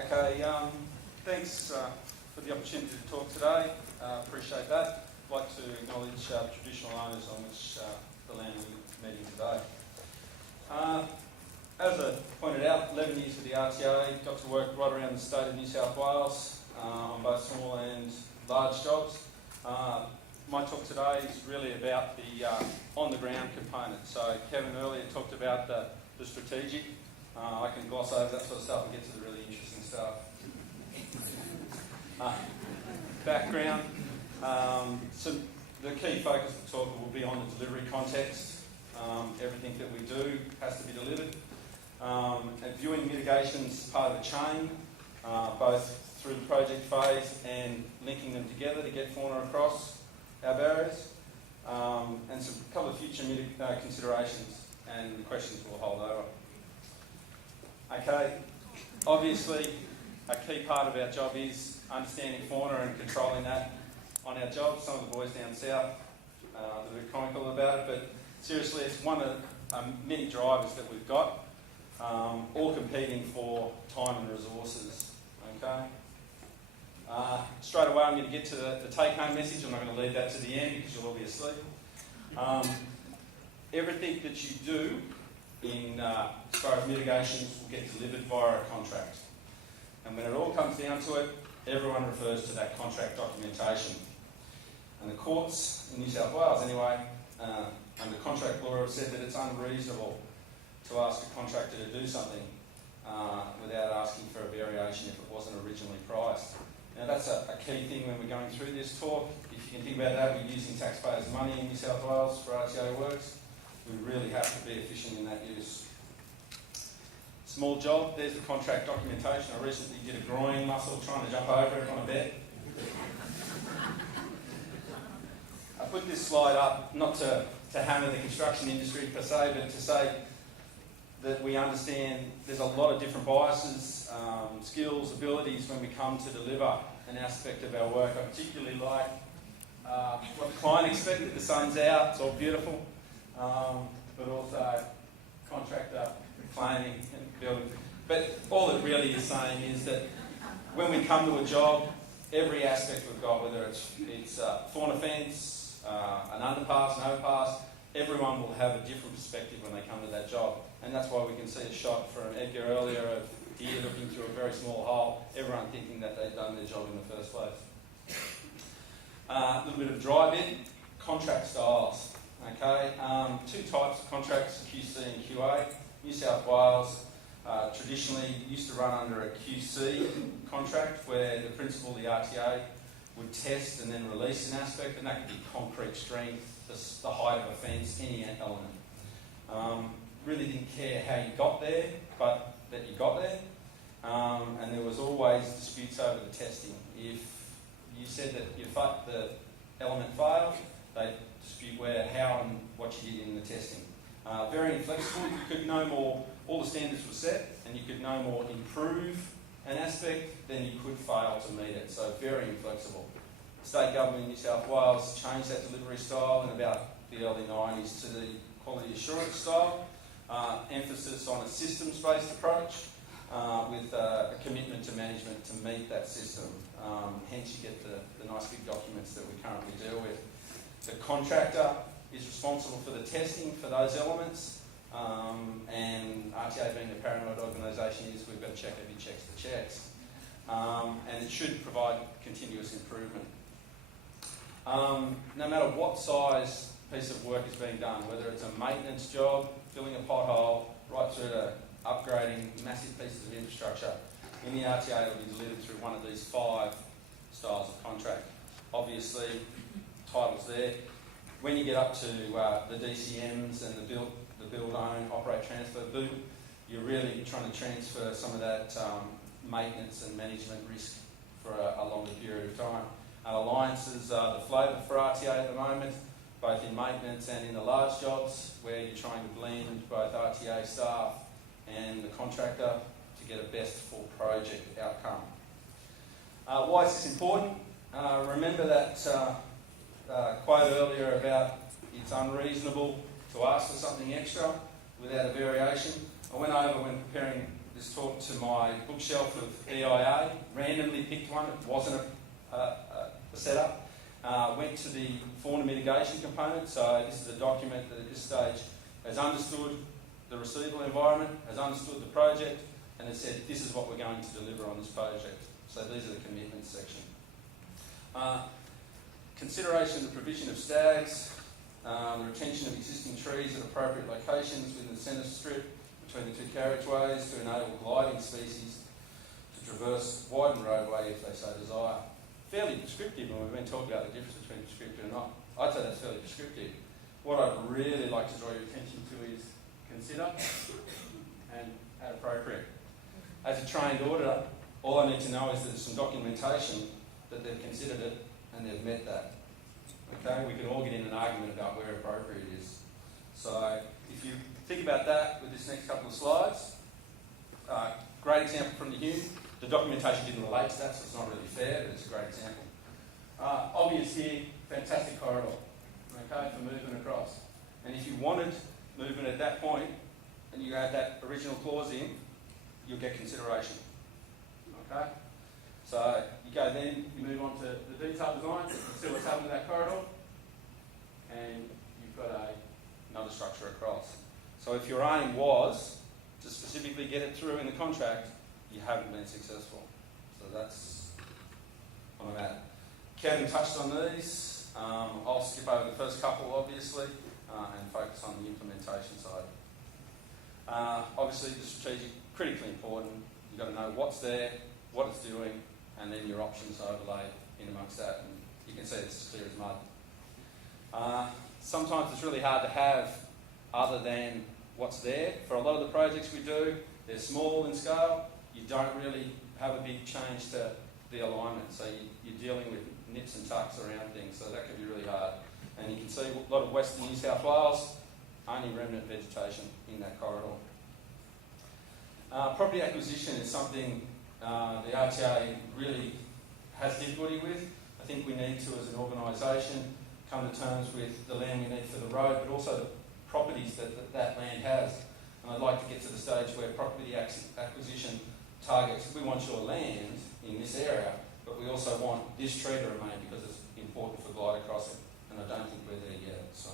Okay, thanks for the opportunity to talk today. Appreciate that. I'd like to acknowledge traditional owners on which the land we're meeting today. As I pointed out, 11 years with the RTA, got to work right around the state of New South Wales on both small and large jobs. My talk today is really about the on-the-ground component. So Kevin earlier talked about the strategic. I can gloss over that sort of stuff and get to the really interesting stuff. Background. So the key focus of the talk will be on the delivery context. Everything that we do has to be delivered. And viewing mitigation is part of the chain, both through the project phase and linking them together to get fauna across our barriers. And a couple of future considerations and the questions we'll hold over. Okay, obviously a key part of our job is understanding fauna and controlling that on our job. Some of the boys down south are a bit comical about it, but seriously it's one of many drivers that we've got, all competing for time and resources. Okay. Straight away I'm going to get to the take-home message. I'm not going to leave that to the end because you'll all be asleep. Everything that you do in as far as mitigations will get delivered via a contract. And when it all comes down to it, everyone refers to that contract documentation. And the courts in New South Wales anyway, under contract law, have said that it's unreasonable to ask a contractor to do something without asking for a variation if it wasn't originally priced. Now that's a key thing when we're going through this talk. If you can think about that, we're using taxpayers' money in New South Wales for RTA works. We really have to be efficient in that use. Small job, there's the contract documentation. I recently did a groin muscle trying to jump over it on a bed. I put this slide up not to hammer the construction industry per se, but to say that we understand there's a lot of different biases, skills, abilities when we come to deliver an aspect of our work. I particularly like what the client expected. The sun's out, it's all beautiful, but also contractor claiming and building. But all it really is saying is that when we come to a job, every aspect we've got, whether it's fauna fence, an underpass, an overpass, everyone will have a different perspective when they come to that job. And that's why we can see a shot from Edgar earlier of deer looking through a very small hole, everyone thinking that they've done their job in the first place. A little bit of dry bit, contract styles. Okay, two types of contracts, QC and QA. New South Wales traditionally used to run under a QC contract where the principal, the RTA, would test and then release an aspect, and that could be concrete strength, the height of a fence, any element. Really didn't care how you got there, but that you got there. And there was always disputes over the testing. If you said that the element failed, they'd dispute how and what you did in the testing. Very inflexible. You could no more, all the standards were set, and you could no more improve an aspect than you could fail to meet it. So very inflexible. The state government in New South Wales changed that delivery style in about the early 90s to the quality assurance style. Emphasis on a systems-based approach with a commitment to management to meet that system. Hence you get the nice big documents that we currently deal with. The contractor is responsible for the testing for those elements, and RTA being the paranoid organisation is we've got to check every checks the checks. And it should provide continuous improvement. No matter what size piece of work is being done, whether it's a maintenance job, filling a pothole, right through to upgrading massive pieces of infrastructure, in the RTA it will be delivered through one of these 5 styles of contract. Obviously, titles there. When you get up to the DCMs and the build, own, operate, transfer, boot, you're really trying to transfer some of that maintenance and management risk for a longer period of time. Alliances are the flavour for RTA at the moment, both in maintenance and in the large jobs, where you're trying to blend both RTA staff and the contractor to get a best full project outcome. Why is this important? Remember that quote earlier about it's unreasonable to ask for something extra without a variation. I went over when preparing this talk to my bookshelf of EIA, randomly picked one, it wasn't a setup. Went to the fauna mitigation component, so this is a document that at this stage has understood the receivable environment, has understood the project, and has said this is what we're going to deliver on this project. So these are the commitments section. Consideration of the provision of stags, the retention of existing trees at appropriate locations within the centre strip between the two carriageways to enable gliding species to traverse widened roadway if they so desire. Fairly descriptive, and we've been talking about the difference between descriptive and not. I'd say that's fairly descriptive. What I'd really like to draw your attention to is consider and at appropriate. As a trained auditor, all I need to know is that there's some documentation that they've considered it and they've met that. Okay, we can all get in an argument about where appropriate is. So if you think about that with this next couple of slides, great example from the Hume. The documentation didn't relate to that, so it's not really fair, but it's a great example. Obvious here, fantastic corridor, okay, for movement across. And if you wanted movement at that point, and you add that original clause in, you'll get consideration, okay? So you go then, you move on to the detailed design, you see what's happened to that corridor, and you've got another structure across. So if your aim was to specifically get it through in the contract, you haven't been successful. So that's what I'm at. Kevin touched on these. I'll skip over the first couple, obviously, and focus on the implementation side. Obviously, the strategic, critically important. You've got to know what's there, what it's doing, and then your options overlay in amongst that. And you can see it's as clear as mud. Sometimes it's really hard to have other than what's there. For a lot of the projects we do, they're small in scale. You don't really have a big change to the alignment, so you're dealing with nips and tucks around things, so that can be really hard. And you can see a lot of Western New South Wales, only remnant vegetation in that corridor. Property acquisition is something the RTA really has difficulty with. I think we need to, as an organisation, come to terms with the land we need for the road, but also the properties that land has. And I'd like to get to the stage where property acquisition targets, we want your land in this area, but we also want this tree to remain because it's important for glider crossing, and I don't think we're there yet. So